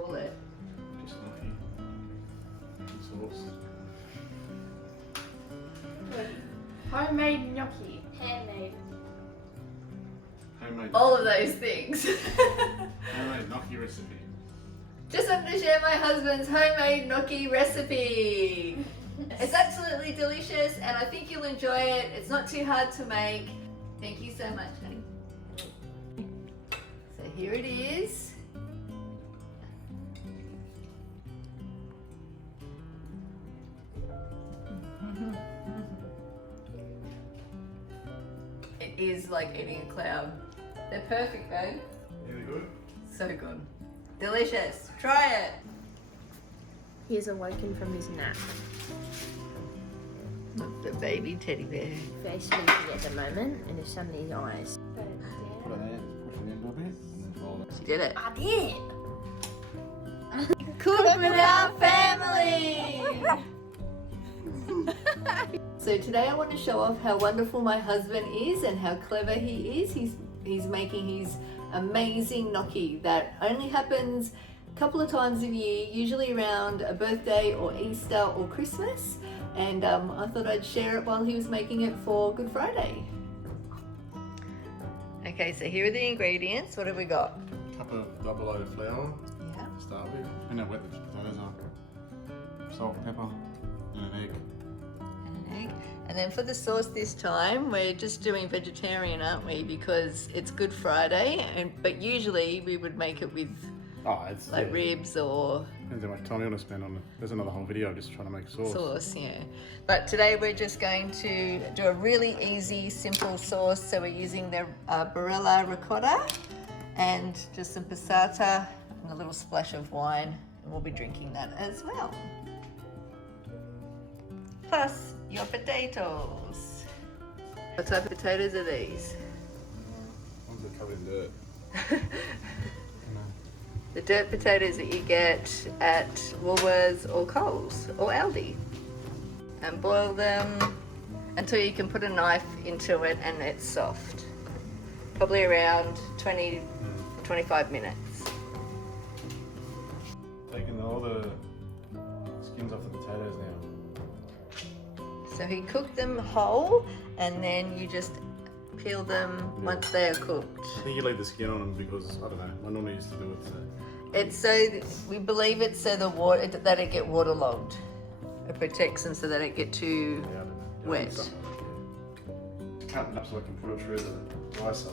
call it? Just gnocchi. Sauce. Homemade gnocchi. Handmade. Homemade. All of those things. Homemade gnocchi recipe. Just wanted to share my husband's homemade gnocchi recipe. It's absolutely delicious and I think you'll enjoy it. It's not too hard to make. Thank you so much, honey. So here it is. It is like eating a cloud. They're perfect, babe. Yeah, they're good. So good. Delicious. Try it. He is awoken from his nap. The baby teddy bear. Very sleepy at the moment and his sunny eyes. Put it in, push it in a bit, and then fold it. She did it. I did! Cook with our family! So today I want to show off how wonderful my husband is and how clever he is. He's making his amazing gnocchi that only happens a couple of times a year, usually around a birthday or Easter or Christmas. And I thought I'd share it while he was making it for Good Friday. Okay, so here are the ingredients. What have we got? Cup of double loaf flour Yeah. to start with. And then wet the potatoes up. Salt, pepper, and an egg. And an egg. And then for the sauce this time, we're just doing vegetarian, aren't we? Because it's Good Friday, but usually we would make it with Oh, it's like ribs or depends how much time you want to spend on it. There's another whole video just trying to make sauce. yeah. But today we're just going to do a really easy, simple sauce. So we're using the Barilla ricotta and just some passata and a little splash of wine. And we'll be drinking that as well. Plus your potatoes. What type of potatoes are these? Ones that are covered in dirt. The dirt potatoes that you get at Woolworths or Coles or Aldi. And boil them until you can put a knife into it and it's soft. Probably around 20 to 25 minutes. Taking all the skins off the potatoes now. So he cooked them whole and then you just peel them once they are cooked. I think you leave the skin on them because, I don't know, my nonna used to do it. So. It's so, we believe it's so the water, that it get waterlogged. It protects them so they don't get too Yeah, I don't know. Yeah, wet. something like that, yeah. Cut it up so I can put it through the ricer.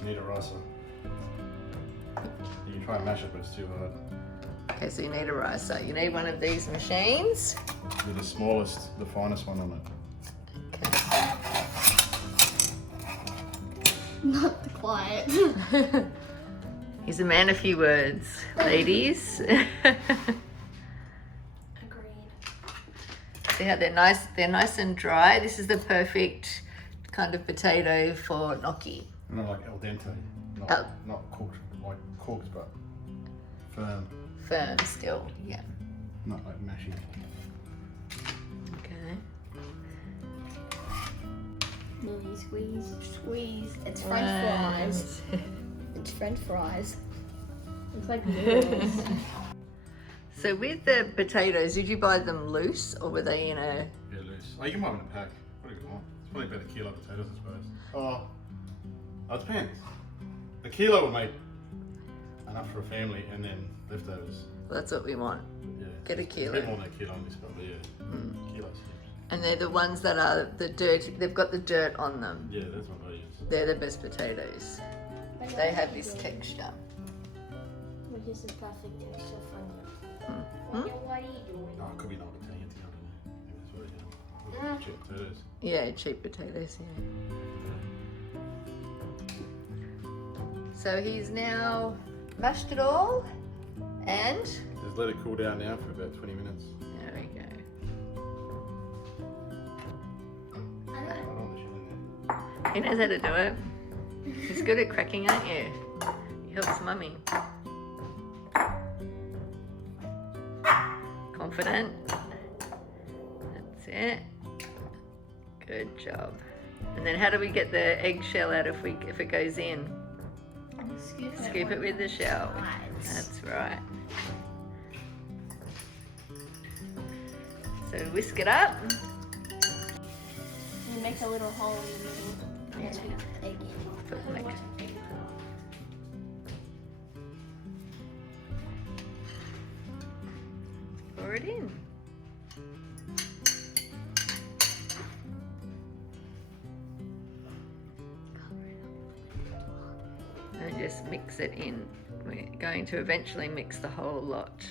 You need a ricer. You can try and mash it, but it's too hard. Okay, so you need a ricer. You need one of these machines. With the smallest, the finest one on it. Not the quiet. He's a man of few words, ladies. Agreed. See how they're nice and dry. This is the perfect kind of potato for gnocchi. Not like al dente, not cooked, like cooked, but firm, Firm still, yeah. not like mashy. Okay. Millie, squeeze, squeeze. It's French fries. It's French fries. It's like noodles. So with the potatoes, did you buy them loose or were they in a... Yeah, loose. Oh, you can buy them in a pack. What do you want? It's probably about a kilo of potatoes, I suppose. Oh, it depends. A kilo would make enough for a family, and then leftovers. Well, that's what we want. Yeah. Get a A bit kilo. more than a kilo on this, probably, yeah. Kilos. And they're the ones that are the dirt, they've got the dirt on them. Yeah, that's what I use. They're the best potatoes. They have this texture. Which is the perfect texture for you. Hmm? What are you doing? Oh, it could be not a tang, I don't know. Maybe that's what it is. Cheap potatoes. Yeah, cheap potatoes, yeah. So he's now mashed it all and Just let it cool down now for about 20 minutes. there we go. I don't want the shit in there. He knows how to do it. He's good at cracking, aren't you? He helps mummy. Confident. That's it. Good job. And then how do we get the eggshell out if it goes in? Scoop it with the shell. Nice. That's right. So whisk it up. You make a little hole in the middle. Yeah. Egg in. Put like, pour it in. And just mix it in. We're going to eventually mix the whole lot.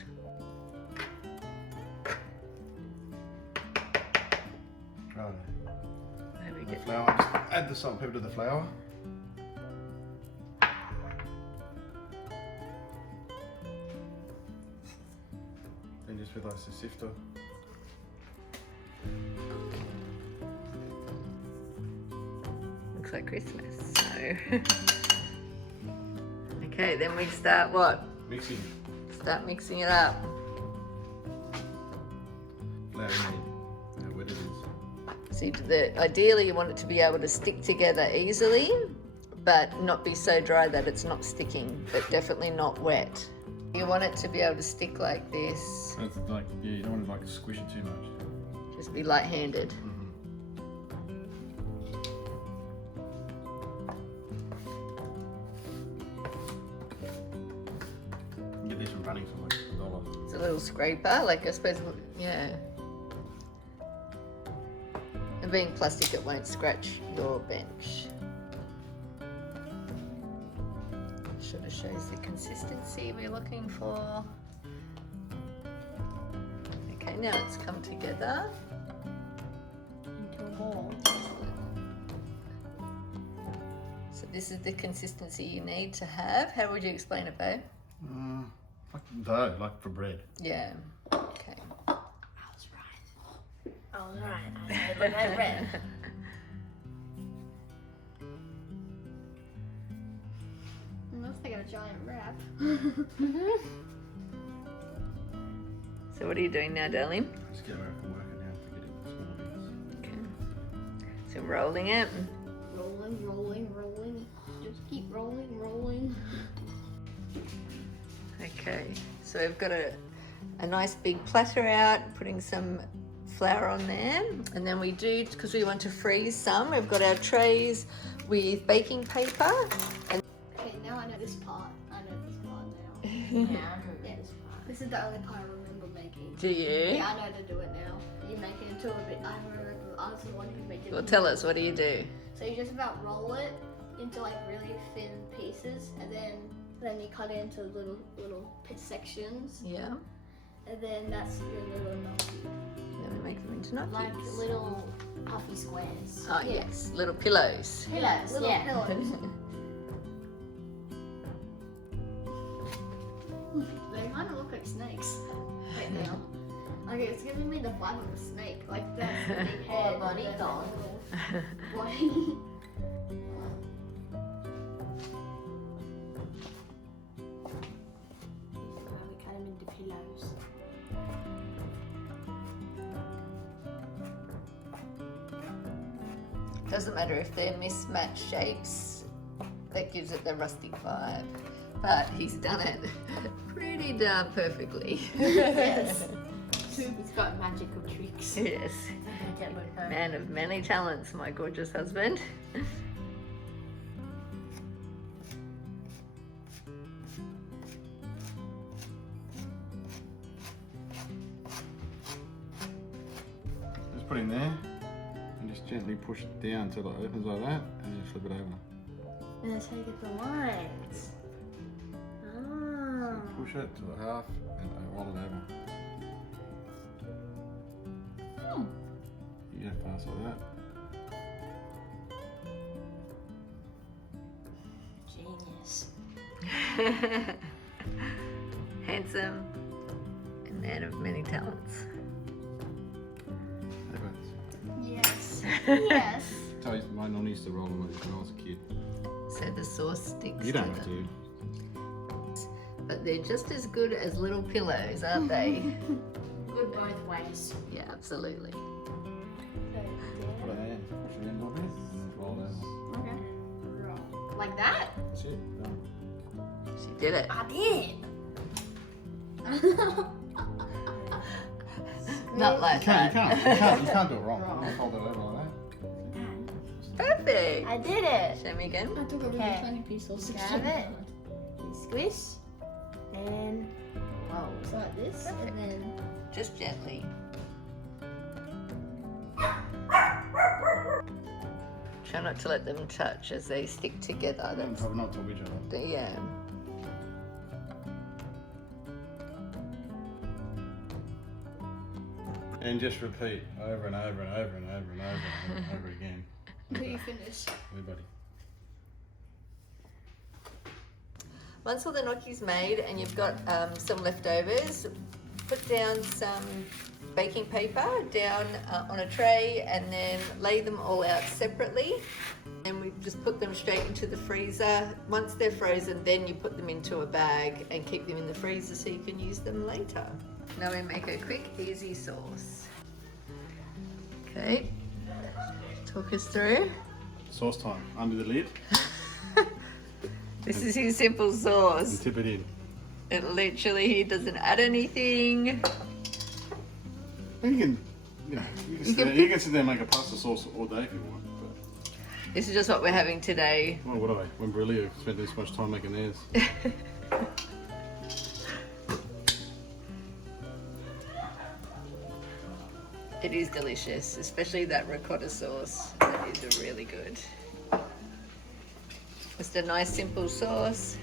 Right. There we The go. flour. Just add the salt and pepper to the flour. Then just with like a sifter. Looks like Christmas. So okay, then we start what? Mixing. Start mixing it up. Flour in how wet it is. See, ideally you want it to be able to stick together easily, but not be so dry that it's not sticking, but definitely not wet. You want it to be able to stick like this. It's like, yeah, you don't want to like squish it too much. Just be light-handed. You get this from running for like $1. It's a little scraper, like I suppose, yeah. And being plastic, it won't scratch your bench. Sort of shows the consistency we're looking for. Okay, now it's come together. Into a ball. So this is the consistency you need to have. How would you explain it, babe? Like dough, like for bread. Yeah. Okay. I was right. I was right. I said I read. Unless they got a giant wrap. So what are you doing now, darling? Just get around and work it down to get it small bits. Okay. So rolling it. Rolling, rolling, rolling. Just keep rolling, rolling. Okay. So we've got a nice big platter out, putting some flour on there. And then we do, because we want to freeze some, we've got our trays with baking paper. And Okay, now I know this part. I know this part now. Yeah, I know Yeah. this part. This is the only part I remember making. do you? Yeah, I know how to do it now. You make it into a bit. I remember I was the one who made it. Well, tell us, what do you do? So you just about roll it into like really thin pieces, and then you cut it into little sections, Yeah. and then that's your little gnocchi. Then we make them into gnocchis. Like little puffy squares. Oh, yes. Little pillows. Pillows, Little yeah. pillows. They kind of look like snakes right now. Like it's giving me the vibe of a snake. Like that's the big head. Or body and then doll. the little body. We cut them into pillows. Doesn't matter if they're mismatched shapes, that gives it the rustic vibe. But he's done it pretty darn perfectly. Yes. He's got magical tricks. Yes. Get with her. Man of many talents, my gorgeous husband. Just put it in there and just gently push it down until it opens like that, and then flip it over. And that's how you get the lines. Ah. Push it to the half and roll it over. You go fast like that. Genius. Handsome and man of many talents. Yes. Yes. Tell you, my nonna used to roll them when I was a kid. So the sauce sticks You to don't have them. to. But they're just as good as little pillows, aren't they? Good both ways. Yeah, absolutely. Put it in, push it in a little bit, and then roll it over. Okay. Like that? That's it. Done. She did it. I did. Not like You can't that. you can't do it wrong. You can't fold it over like Perfect. I did it. Show me again. I took a really Okay. tiny piece of sausage. Grab it. Squish. And whoa. So like this, and then Just gently. Try not to let them touch as they stick together. that. That's Not top each other. yeah. And just repeat over and over and over and over and over and over again. until you finish. Everybody. Once all the gnocchi's made and you've got some leftovers, put down some baking paper down on a tray and then lay them all out separately. And we just put them straight into the freezer. Once they're frozen, then you put them into a bag and keep them in the freezer so you can use them later. Now we make a quick, easy sauce. Okay, talk us through. Sauce time. Under the lid This is his simple and sauce. tip it in. It literally, he doesn't add anything. And you can, you can sit there and make a pasta sauce all day if you want. But, This is just what we're having today. well, what do I? When Brillia spent this much time making theirs. It is delicious, especially that ricotta sauce. That is really good. Just a nice simple sauce.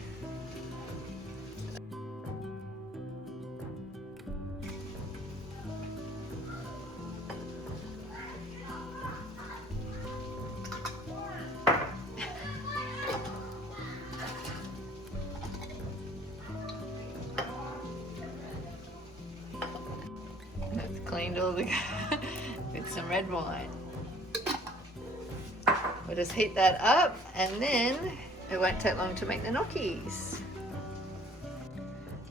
That's cleaned all the with some red wine. We'll just heat that up and then it won't take long to make the gnocchis.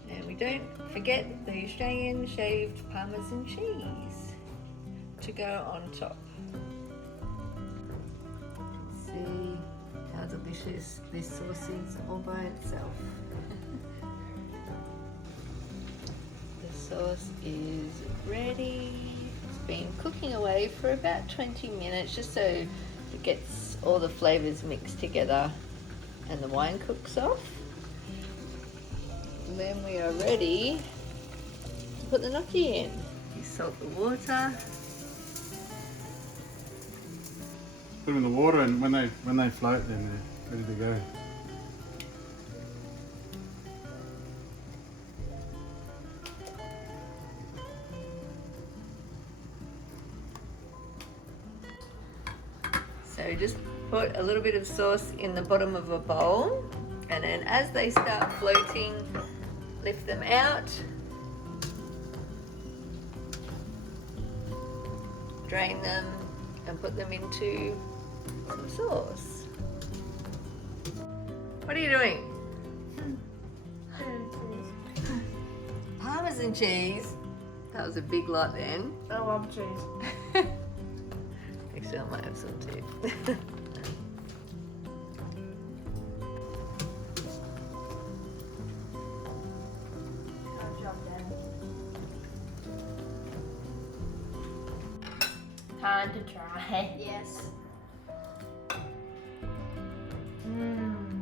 And we don't forget the Australian shaved Parmesan cheese to go on top. See how delicious this sauce is all by itself. The sauce is ready. It's been cooking away for about 20 minutes just so it gets all the flavors mixed together and the wine cooks off. And then we are ready to put the gnocchi in. You salt the water. Put them in the water, and when they float, then they're ready to go. So just put a little bit of sauce in the bottom of a bowl, and then as they start floating, lift them out, drain them, and put them into some sauce. What are you doing? Parmesan cheese. That was a big lot then. I love cheese. Actually, I might have some too. Time to try. Yes. Mmm.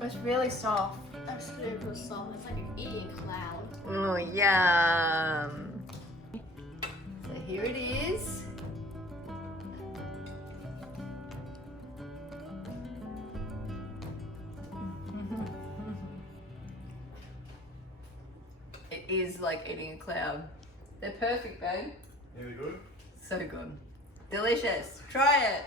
It's really soft. That's super soft. It's like an eating cloud. Oh, yum. So here it is. It is like eating a cloud. They're perfect, babe. Really good. So good. Delicious. Try it.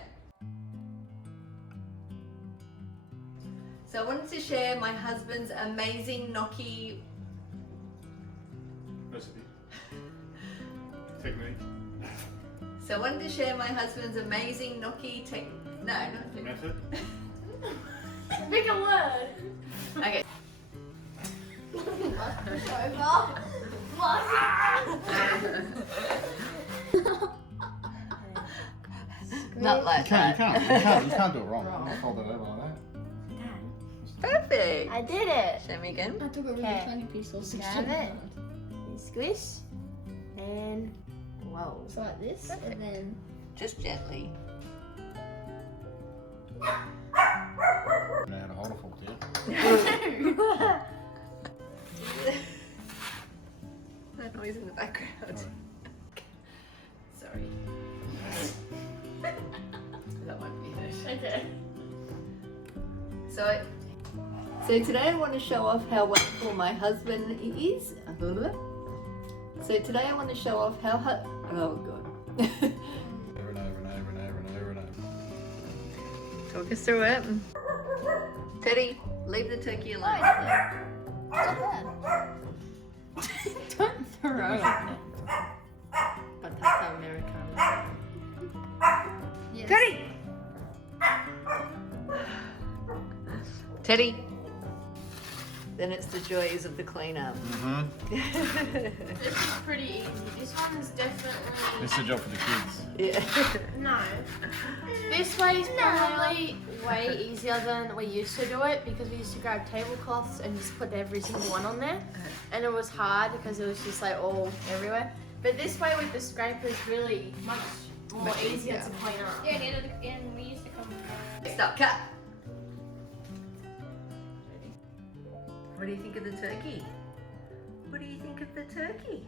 So I wanted to share my husband's amazing gnocchi Recipe. Technique. So I wanted to share my husband's amazing gnocchi no, not technique. Method. Pick a word. Okay. Not like You can't that. do it wrong. You can't fold it over like that. Perfect. I did it. Show me again. I took a really Okay. tiny piece of 16 Grab it. hard. You squish. And whoa. So like this, and then Just gently. I don't know how to hold a fork, do you? That noise in the background. Sorry. That won't be it. Okay. So today I want to show off how wonderful my husband is. So today I want to show off how oh god. Over and over and over and over and over and over. Talk us through it. Teddy, leave the turkey alone. it's not bad. Don't throw it. But that's how Americano. Yes. Teddy! Teddy! Then it's the joys of the cleanup. This is pretty easy. This one's definitely. This is a job for the kids. Yeah. No. This way is probably way easier than we used to do it because we used to grab tablecloths and just put every single one on there. And it was hard because it was just like all everywhere. But this way with the scraper is really much more easier to clean up. Yeah, and we used to come. Stop, cut! What do you think of the turkey? What do you think of the turkey?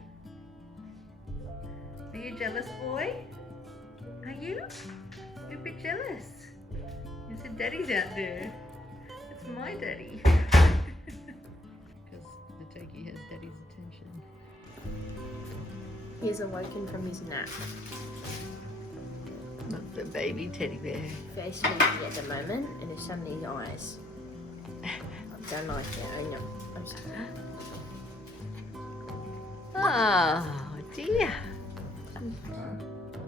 Are you jealous, boy? Are you? You're a bit jealous. You said daddy's out there. That's my daddy. Because the turkey has daddy's attention. He's awoken from his nap. Not the baby teddy bear. Very sleepy at the moment and his sunny eyes. I don't like it. I know. I'm sorry. Oh dear.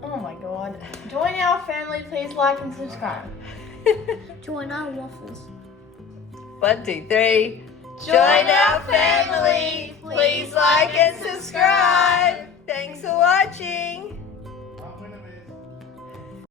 Oh my god. Join our family, please like and subscribe. Join our waffles. 1, 2, 3. Join our family. Please like and subscribe. Thanks for watching.